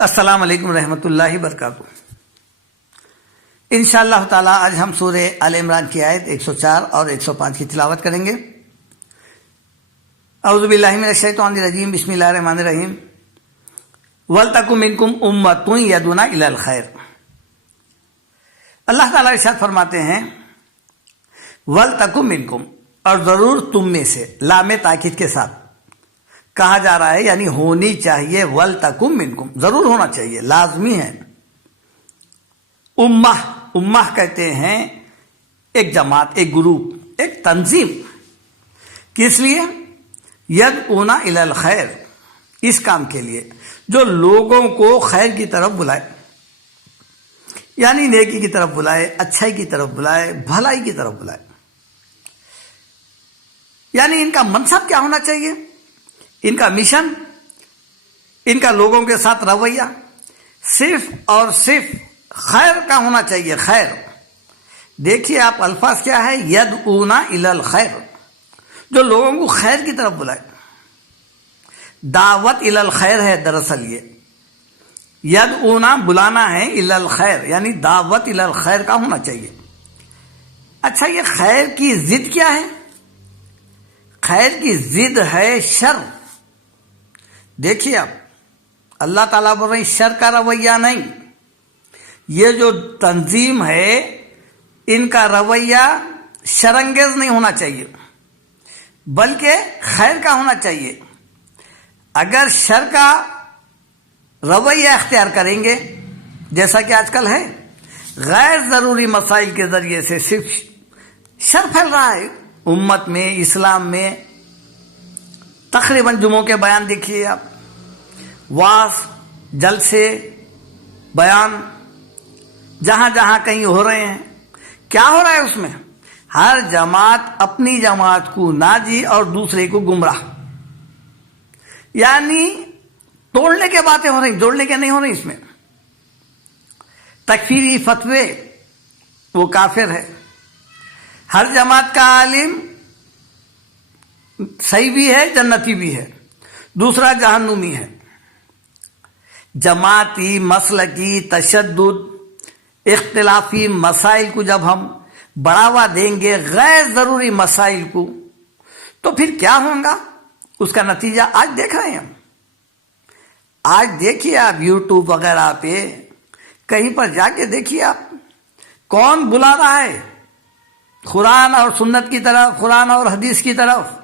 السلام علیکم رحمۃ اللہ وبرکاتہ۔ انشاءاللہ تعالی آج ہم سورہ آل عمران کی آیت 104 اور 105 کی تلاوت کریں گے۔ اعوذ باللہ من الشیطان الرجیم، بسم اللہ الرحمن الرحیم۔ وَلْتَكُن مِّنكُمْ أُمَّةٌ يَدْعُونَ إِلَى الْخَيْرِ۔ اللہ تعالیٰ ارشاد فرماتے ہیں وَلْتَكُن مِّنكُمْ، اور ضرور تم میں سے، لام تاکید کے ساتھ کہا جا رہا ہے، یعنی ہونی چاہیے۔ وَلْتَكُن مِّنكُم، ضرور ہونا چاہیے، لازمی ہے۔ امہ کہتے ہیں ایک جماعت، ایک گروپ، ایک تنظیم۔ کس لیے؟ یدعون الی الخیر، اس کام کے لیے جو لوگوں کو خیر کی طرف بلائے، یعنی نیکی کی طرف بلائے، اچھائی کی طرف بلائے، بھلائی کی طرف بلائے۔ یعنی ان کا منصب کیا ہونا چاہیے، ان کا مشن، ان کا لوگوں کے ساتھ رویہ صرف اور صرف خیر کا ہونا چاہیے، خیر۔ دیکھیے آپ الفاظ کیا ہے، یدعون الی الخیر، جو لوگوں کو خیر کی طرف بلائے۔ دعوت الی الخیر ہے دراصل یہ، یدعون بلانا ہے، الی الخیر یعنی دعوت الی الخیر کا ہونا چاہیے۔ اچھا، یہ خیر کی ضد کیا ہے؟ خیر کی ضد ہے شر۔ دیکھیے آپ، اللہ تعالیٰ بول رہے ہیں شر کا رویہ نہیں۔ یہ جو تنظیم ہے ان کا رویہ شرانگیز نہیں ہونا چاہیے، بلکہ خیر کا ہونا چاہیے۔ اگر شر کا رویہ اختیار کریں گے، جیسا کہ آج کل ہے، غیر ضروری مسائل کے ذریعے سے صرف شر پھیل رہا ہے امت میں، اسلام میں۔ تقریباً جمعوں کے بیان دیکھیے آپ، واعظ، جلسے، بیان جہاں جہاں کہیں ہو رہے ہیں، کیا ہو رہا ہے اس میں؟ ہر جماعت اپنی جماعت کو ناجی اور دوسرے کو گمراہ، یعنی توڑنے کے باتیں ہو رہی، جوڑنے کے نہیں ہو رہی۔ اس میں تکفیری فتوے، وہ کافر ہے۔ ہر جماعت کا عالم صحیح بھی ہے، جنتی بھی ہے، دوسرا جہنمی ہے۔ جماعتی، مسلکی، تشدد، اختلافی مسائل کو جب ہم بڑھاوا دیں گے، غیر ضروری مسائل کو، تو پھر کیا ہوگا؟ اس کا نتیجہ آج دیکھ رہے ہیں ہم۔ آج دیکھیے آپ یوٹیوب وغیرہ پہ، کہیں پر جا کے دیکھیے آپ، کون بلا رہا ہے قرآن اور سنت کی طرف، قرآن اور حدیث کی طرف؟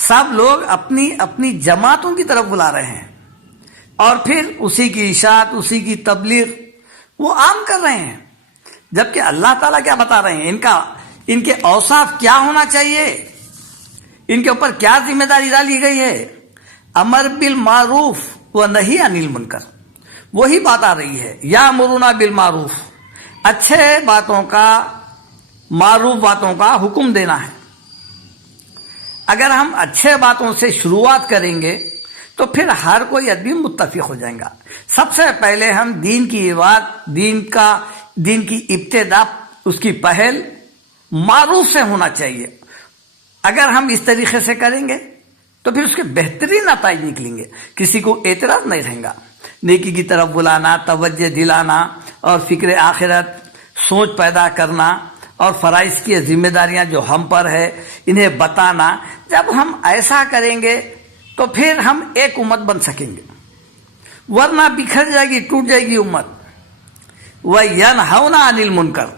سب لوگ اپنی اپنی جماعتوں کی طرف بلا رہے ہیں، اور پھر اسی کی اشاعت، اسی کی تبلیغ وہ عام کر رہے ہیں۔ جبکہ اللہ تعالیٰ کیا بتا رہے ہیں، ان کے اوصاف کیا ہونا چاہیے، ان کے اوپر کیا ذمہ داری ڈالی گئی ہے؟ امر بالمعروف و نہی عن المنکر، وہی بات آ رہی ہے، یامرون بالمعروف، اچھے باتوں کا، معروف باتوں کا حکم دینا ہے۔ اگر ہم اچھے باتوں سے شروعات کریں گے تو پھر ہر کوئی آدمی متفق ہو جائے گا۔ سب سے پہلے ہم دین کی بات، دین کی ابتدا، اس کی پہل معروف سے ہونا چاہیے۔ اگر ہم اس طریقے سے کریں گے تو پھر اس کے بہترین نتائج نکلیں گے، کسی کو اعتراض نہیں رہے گا۔ نیکی کی طرف بلانا، توجہ دلانا، اور فکر آخرت، سوچ پیدا کرنا، اور فرائض کی ذمہ داریاں جو ہم پر ہے انہیں بتانا۔ جب ہم ایسا کریں گے تو پھر ہم ایک امت بن سکیں گے، ورنہ بکھر جائے گی، ٹوٹ جائے گی امت۔ وَيَنْهَوْنَ عَنِ الْمُنْكَرِ،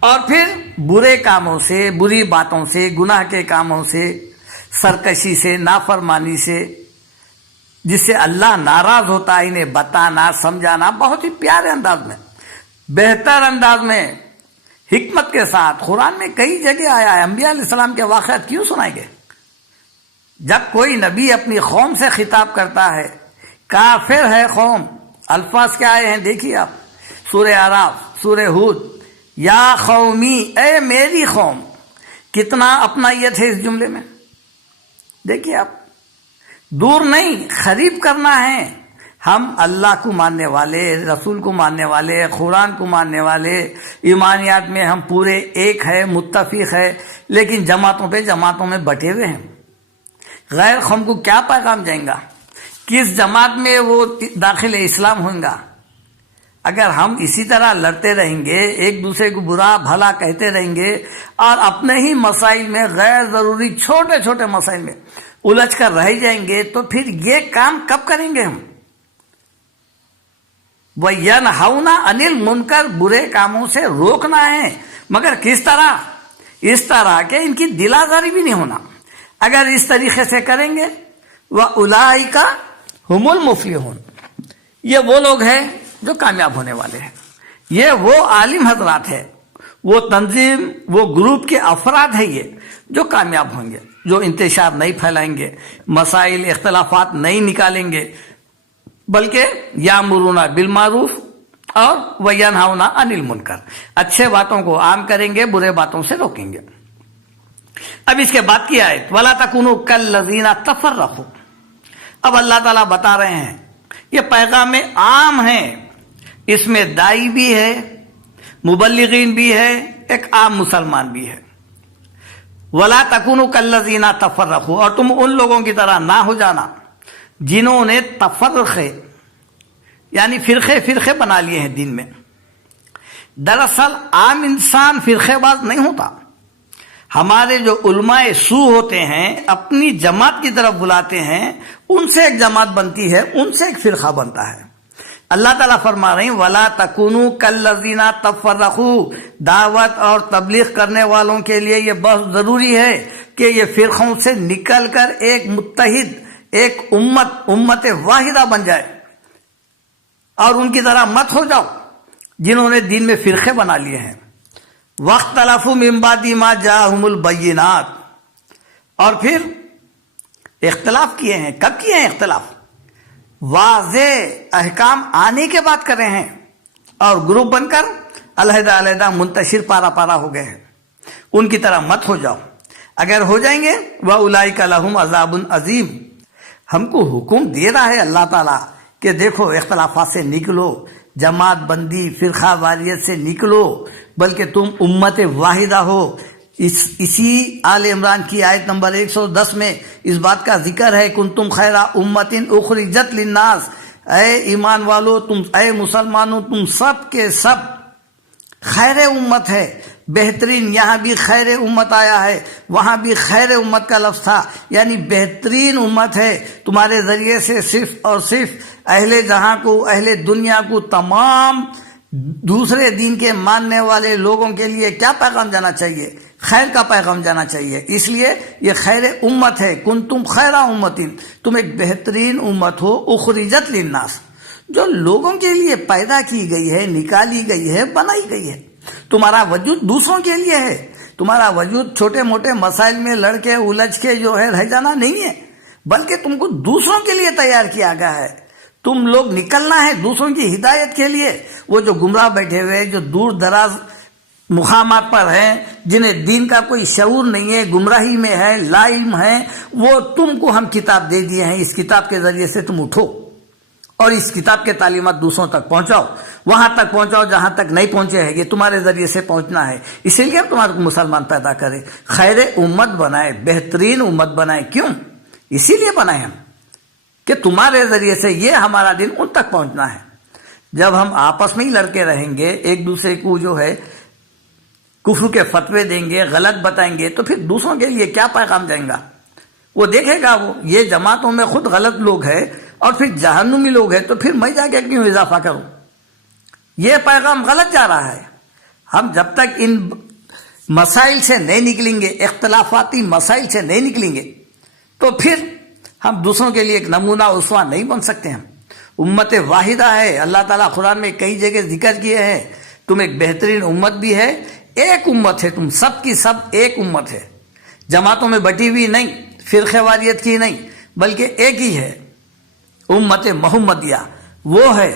اور پھر برے کاموں سے، بری باتوں سے، گناہ کے کاموں سے، سرکشی سے، نافرمانی سے، جس سے اللہ ناراض ہوتا ہے، انہیں بتانا، سمجھانا بہت ہی پیارے انداز میں، بہتر انداز میں، حکمت کے ساتھ۔ قرآن میں کئی جگہ آیا ہے، انبیاء علیہ السلام کے واقعات کیوں سنائے گئے؟ جب کوئی نبی اپنی قوم سے خطاب کرتا ہے، کافر ہے قوم، الفاظ کیا آئے ہیں دیکھیے آپ، سورہ اعراف، سورہ ہود، یا قومی، اے میری قوم۔ کتنا اپنائیت ہے اس جملے میں، دیکھیے آپ۔ دور نہیں، قریب کرنا ہے۔ ہم اللہ کو ماننے والے، رسول کو ماننے والے، قرآن کو ماننے والے، ایمانیات میں ہم پورے ایک ہے، متفق ہے، لیکن جماعتوں میں بٹے ہوئے ہیں۔ غیر قوم کو کیا پیغام جائیں گا؟ کس جماعت میں وہ داخل اسلام ہوں گا؟ اگر ہم اسی طرح لڑتے رہیں گے، ایک دوسرے کو برا بھلا کہتے رہیں گے اور اپنے ہی مسائل میں غیر ضروری چھوٹے چھوٹے مسائل میں الجھ کر رہ جائیں گے تو پھر یہ کام کب کریں گے ہم؟ وَيَنْهَوْنَ عَنِ الْمُنْكَرِ، برے کاموں سے روکنا ہے، مگر کس طرح؟ اس طرح کہ ان کی دل آزاری بھی نہیں ہونا۔ اگر اس طریقے سے کریں گے وَأُولَئِكَ هُمُ الْمُفْلِحُونَ، یہ وہ لوگ ہیں جو کامیاب ہونے والے ہیں، یہ وہ عالم حضرات ہیں، وہ تنظیم، وہ گروپ کے افراد ہیں یہ جو کامیاب ہوں گے، جو انتشار نہیں پھیلائیں گے، مسائل اختلافات نہیں نکالیں گے، بلکہ یامرون بالمعروف اور وینہون عن المنکر، اچھے باتوں کو عام کریں گے، برے باتوں سے روکیں گے۔ اب اس کے بعد کی آیت وَلَا تَكُونُوا كَالَّذِينَ تَفَرَّقُوا، اب اللہ تعالیٰ بتا رہے ہیں یہ پیغام عام ہے، اس میں دائی بھی ہے، مبلغین بھی ہے، ایک عام مسلمان بھی ہے۔ وَلَا تَكُونُوا كَالَّذِينَ تَفَرَّقُوا، اور تم ان لوگوں کی طرح نہ ہو جانا جنہوں نے تفرقے یعنی فرقے بنا لیے ہیں دین میں۔ دراصل عام انسان فرقے باز نہیں ہوتا، ہمارے جو علماء سو ہوتے ہیں اپنی جماعت کی طرف بلاتے ہیں، ان سے ایک جماعت بنتی ہے، ان سے ایک فرقہ بنتا ہے۔ اللہ تعالیٰ فرما رہے ہیں وَلَا تَكُونُوا كَالَّذِينَ تَفَرَّقُوا، دعوت اور تبلیغ کرنے والوں کے لیے یہ بہت ضروری ہے کہ یہ فرقوں سے نکل کر ایک متحد، ایک امت واحدہ بن جائے، اور ان کی طرح مت ہو جاؤ جنہوں نے دین میں فرقے بنا لیے ہیں۔ وَاخْتَلَفُوا مِن بَعْدِ مَا جَاءَهُمُ الْبَيِّنَاتُ، اور پھر اختلاف کیے ہیں۔ کب کیے ہیں اختلاف؟ واضح احکام آنے کے بعد کر رہے ہیں، اور گروپ بن کر علیحدہ علیحدہ منتشر پارا پارا ہو گئے ہیں، ان کی طرح مت ہو جاؤ۔ اگر ہو جائیں گے وَأُولَئِكَ لَهُمْ عَذَابٌ عَظِيمٌ، ہم کو حکم دے رہا ہے اللہ تعالیٰ کہ دیکھو اختلافات سے نکلو، جماعت بندی فرقہ واریت سے نکلو، بلکہ تم امت واحدہ ہو۔ اسی آل عمران کی آیت نمبر 110 میں اس بات کا ذکر ہے کنتم خیر امت اخرجت للناس، اے ایمان والو، تم اے مسلمانوں، تم سب کے سب خیر امت ہے، بہترین۔ یہاں بھی خیر امت آیا ہے، وہاں بھی خیر امت کا لفظ تھا، یعنی بہترین امت ہے۔ تمہارے ذریعے سے صرف اور صرف اہل جہاں کو، اہل دنیا کو، تمام دوسرے دین کے ماننے والے لوگوں کے لیے کیا پیغام جانا چاہیے؟ خیر کا پیغام جانا چاہیے۔ اس لیے یہ خیر امت ہے، کنتم خیر امت، تم ایک بہترین امت ہو، اخرجت للناس، جو لوگوں کے لیے پیدا کی گئی ہے، نکالی گئی ہے، بنائی گئی ہے۔ تمہارا وجود دوسروں کے لیے ہے، تمہارا وجود چھوٹے موٹے مسائل میں لڑ کے الجھ کے جو ہے رہ جانا نہیں ہے، بلکہ تم کو دوسروں کے لیے تیار کیا گیا ہے۔ تم لوگ نکلنا ہے دوسروں کی ہدایت کے لیے۔ وہ جو گمراہ بیٹھے ہوئے، جو دور دراز مقامات پر ہیں، جنہیں دین کا کوئی شعور نہیں ہے، گمراہی میں ہے، لا علم ہے، وہ تم کو ہم کتاب دے دیے ہیں، اس کتاب کے ذریعے سے تم اٹھو اور اس کتاب کے تعلیمات دوسروں تک پہنچاؤ، وہاں تک پہنچاؤ جہاں تک نہیں پہنچے ہیں، یہ تمہارے ذریعے سے پہنچنا ہے۔ اسی لیے ہم تمہارے کو مسلمان پیدا کرے، خیر امت بنائے، بہترین امت بنائے۔ کیوں؟ اسی لیے بنائے ہم کہ تمہارے ذریعے سے یہ ہمارا دین ان تک پہنچنا ہے۔ جب ہم آپس میں ہی لڑکے رہیں گے، ایک دوسرے کو جو ہے کفر کے فتوے دیں گے، غلط بتائیں گے، تو پھر دوسروں کے لیے کیا پیغام جائیں گا؟ وہ دیکھے گا وہ یہ جماعتوں میں خود غلط لوگ ہیں اور پھر جہنمی لوگ ہیں، تو پھر میں جا کے کیوں اضافہ کروں؟ یہ پیغام غلط جا رہا ہے۔ ہم جب تک ان مسائل سے نہیں نکلیں گے، اختلافاتی مسائل سے نہیں نکلیں گے، تو پھر ہم دوسروں کے لیے ایک نمونہ اسوہ نہیں بن سکتے۔ ہم امت واحدہ ہے، اللہ تعالیٰ قرآن میں کئی جگہ ذکر کیے ہیں، تم ایک بہترین امت بھی ہے، ایک امت ہے، تم سب کی سب ایک امت ہے، جماعتوں میں بٹی ہوئی نہیں، فرقہ واریت کی نہیں، بلکہ ایک ہی ہے، امت محمدیہ وہ ہے۔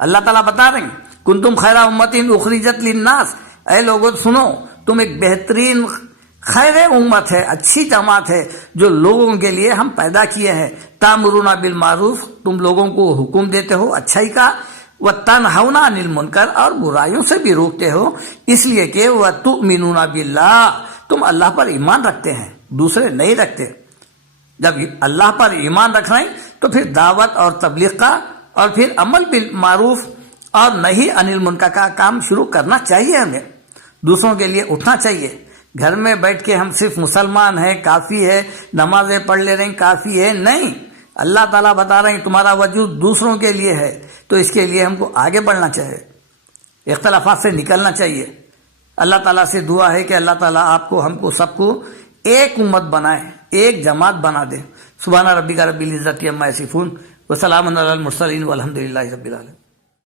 اللہ تعالیٰ بتا رہے ہیں کنتم خیر امت اخرجت للناس، اے لوگوں سنو، تم ایک بہترین خیر امت ہے، اچھی جماعت ہے جو لوگوں کے لیے ہم پیدا کیے ہیں۔ تامرون بالمعروف، تم لوگوں کو حکم دیتے ہو اچھائی کا، وَتَنْهَوْنَ عَنِ الْمُنْكَرِ، اور برائیوں سے بھی روکتے ہو، اس لیے کہ وَتُؤْمِنُونَ بِاللَّهِ، تم اللہ پر ایمان رکھتے ہیں، دوسرے نہیں رکھتے۔ جب اللہ پر ایمان رکھ رہے ہیں تو پھر دعوت اور تبلیغ کا اور پھر عمل بالمعروف اور نہی عن المنکر کا کام شروع کرنا چاہیے. ہمیں دوسروں کے لیے اٹھنا چاہیے. گھر میں بیٹھ کے ہم صرف مسلمان ہیں کافی ہے، نمازیں پڑھ لے رہے ہیں کافی ہے، نہیں. اللہ تعالیٰ بتا رہے ہیں تمہارا وجود دوسروں کے لیے ہے، تو اس کے لیے ہم کو آگے بڑھنا چاہیے، اختلافات سے نکلنا چاہیے. اللہ تعالیٰ سے دعا ہے کہ اللہ تعالیٰ آپ کو ہم کو سب کو ایک امت بنائے، ایک جماعت بنا دے. سبحان ربک رب العزت عما یصفون وسلام علی المرسلین والحمد للہ رب العالمین.